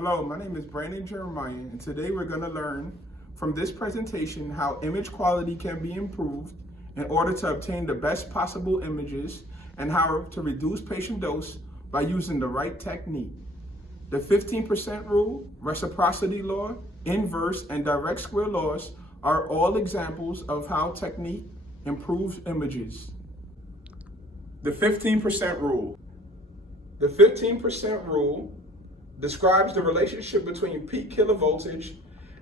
Hello, my name is Brandon Jeremiah, and today we're going to learn from this presentation how image quality can be improved in order to obtain the best possible images and how to reduce patient dose by using the right technique. The 15% rule, reciprocity law, inverse, and direct square laws are all examples of how technique improves images. The 15% rule. The 15% rule describes the relationship between peak kilovoltage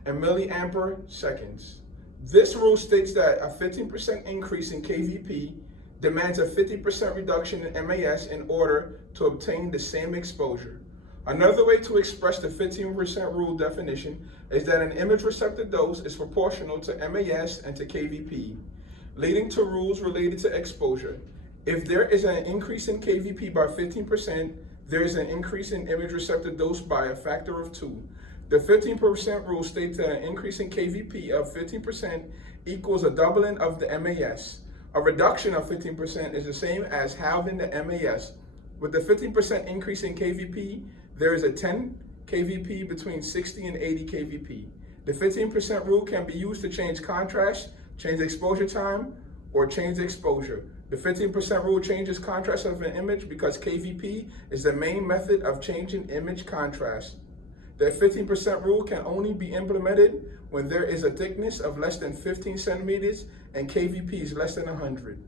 and milliampere seconds. This rule states that a 15% increase in kVp demands a 50% reduction in MAS in order to obtain the same exposure. Another way to express the 15% rule definition is that an image receptor dose is proportional to MAS and to kVp, leading to rules related to exposure. If there is an increase in kVp by 15%, there is an increase in image receptor dose by a factor of 2. The 15% rule states that an increase in kVp of 15% equals a doubling of the MAS. A reduction of 15% is the same as halving the MAS. With the 15% increase in kVp, there is a 10 kVp between 60 and 80 kVp. The 15% rule can be used to change contrast, change exposure time, or change exposure. The 15% rule changes contrast of an image because kVp is the main method of changing image contrast. The 15% rule can only be implemented when there is a thickness of less than 15 centimeters and kVp is less than 100.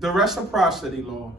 The reciprocity law.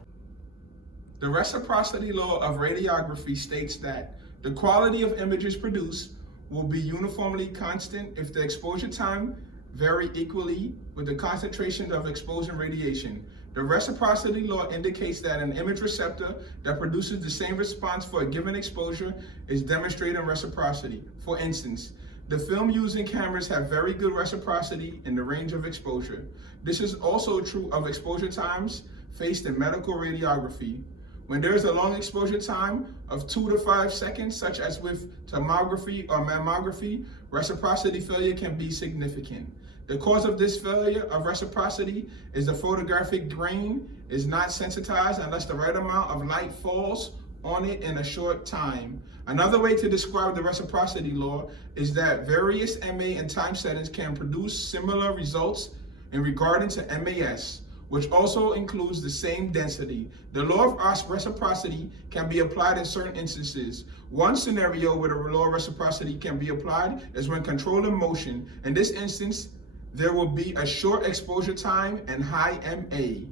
The reciprocity law of radiography states that the quality of images produced will be uniformly constant if the exposure time vary equally with the concentration of exposing radiation. The reciprocity law indicates that an image receptor that produces the same response for a given exposure is demonstrating reciprocity. For instance, the film used in cameras have very good reciprocity in the range of exposure. This is also true of exposure times faced in medical radiography. When there is a long exposure time of 2 to 5 seconds, such as with tomography or mammography, reciprocity failure can be significant. The cause of this failure of reciprocity is the photographic grain is not sensitized unless the right amount of light falls on it in a short time. Another way to describe the reciprocity law is that various MA and time settings can produce similar results in regarding to MAS, which also includes the same density. The law of reciprocity can be applied in certain instances. One scenario where the law of reciprocity can be applied is when controlling motion. In this instance, there will be a short exposure time and high MA.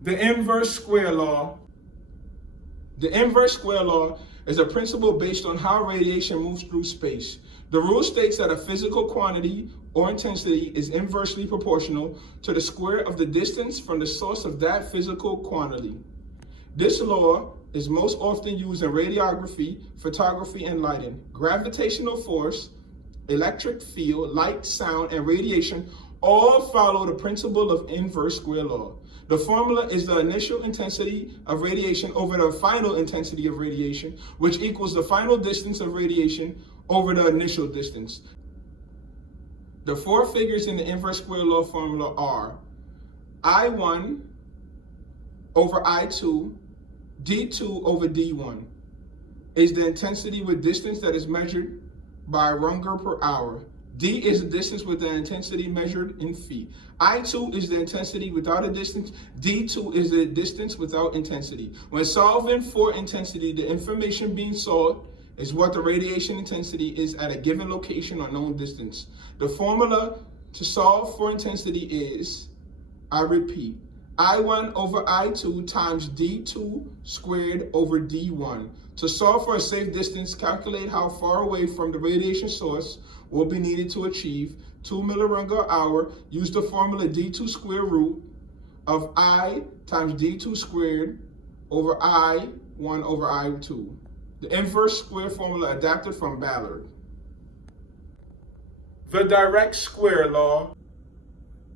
The inverse square law. The inverse square law is a principle based on how radiation moves through space. The rule states that a physical quantity or intensity is inversely proportional to the square of the distance from the source of that physical quantity. This law is most often used in radiography, photography, and lighting. Gravitational force, electric field, light, sound, and radiation all follow the principle of inverse square law. The formula is the initial intensity of radiation over the final intensity of radiation, which equals the final distance of radiation over the initial distance. The four figures in the inverse square law formula are I1 over I2, D2 over D1 is the intensity with distance that is measured by Runge per hour. D is the distance with the intensity measured in feet. I2 is the intensity without a distance. D2 is the distance without intensity. When solving for intensity, the information being solved is what the radiation intensity is at a given location or known distance. The formula to solve for intensity is, I repeat, I1 over I2 times D2 squared over D1. To solve for a safe distance, calculate how far away from the radiation source will be needed to achieve 2 millirunge per hour. Use the formula D2 square root of I times D2 squared over I1 over I2. The inverse square formula adapted from Ballard. The direct square law.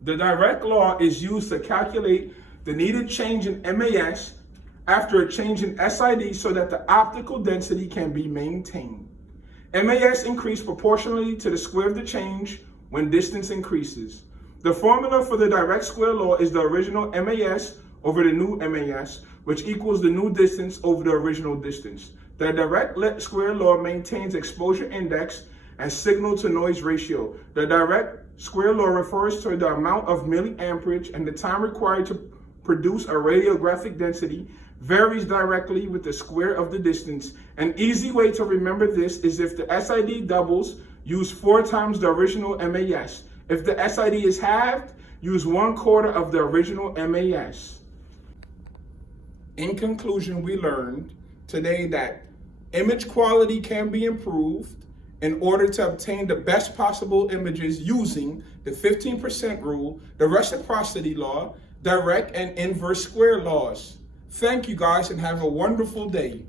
The direct law is used to calculate the needed change in MAS after a change in SID so that the optical density can be maintained. MAS increase proportionally to the square of the change when distance increases. The formula for the direct square law is the original MAS over the new MAS, which equals the new distance over the original distance. The direct square law maintains exposure index and signal to noise ratio. The direct square law refers to the amount of milliamperage, and the time required to produce a radiographic density varies directly with the square of the distance. An easy way to remember this is if the SID doubles, use 4 times the original MAS. If the SID is halved, use 1/4 of the original MAS. In conclusion, we learned today that image quality can be improved in order to obtain the best possible images using the 15% rule, the reciprocity law, direct and inverse square laws. Thank you guys and have a wonderful day.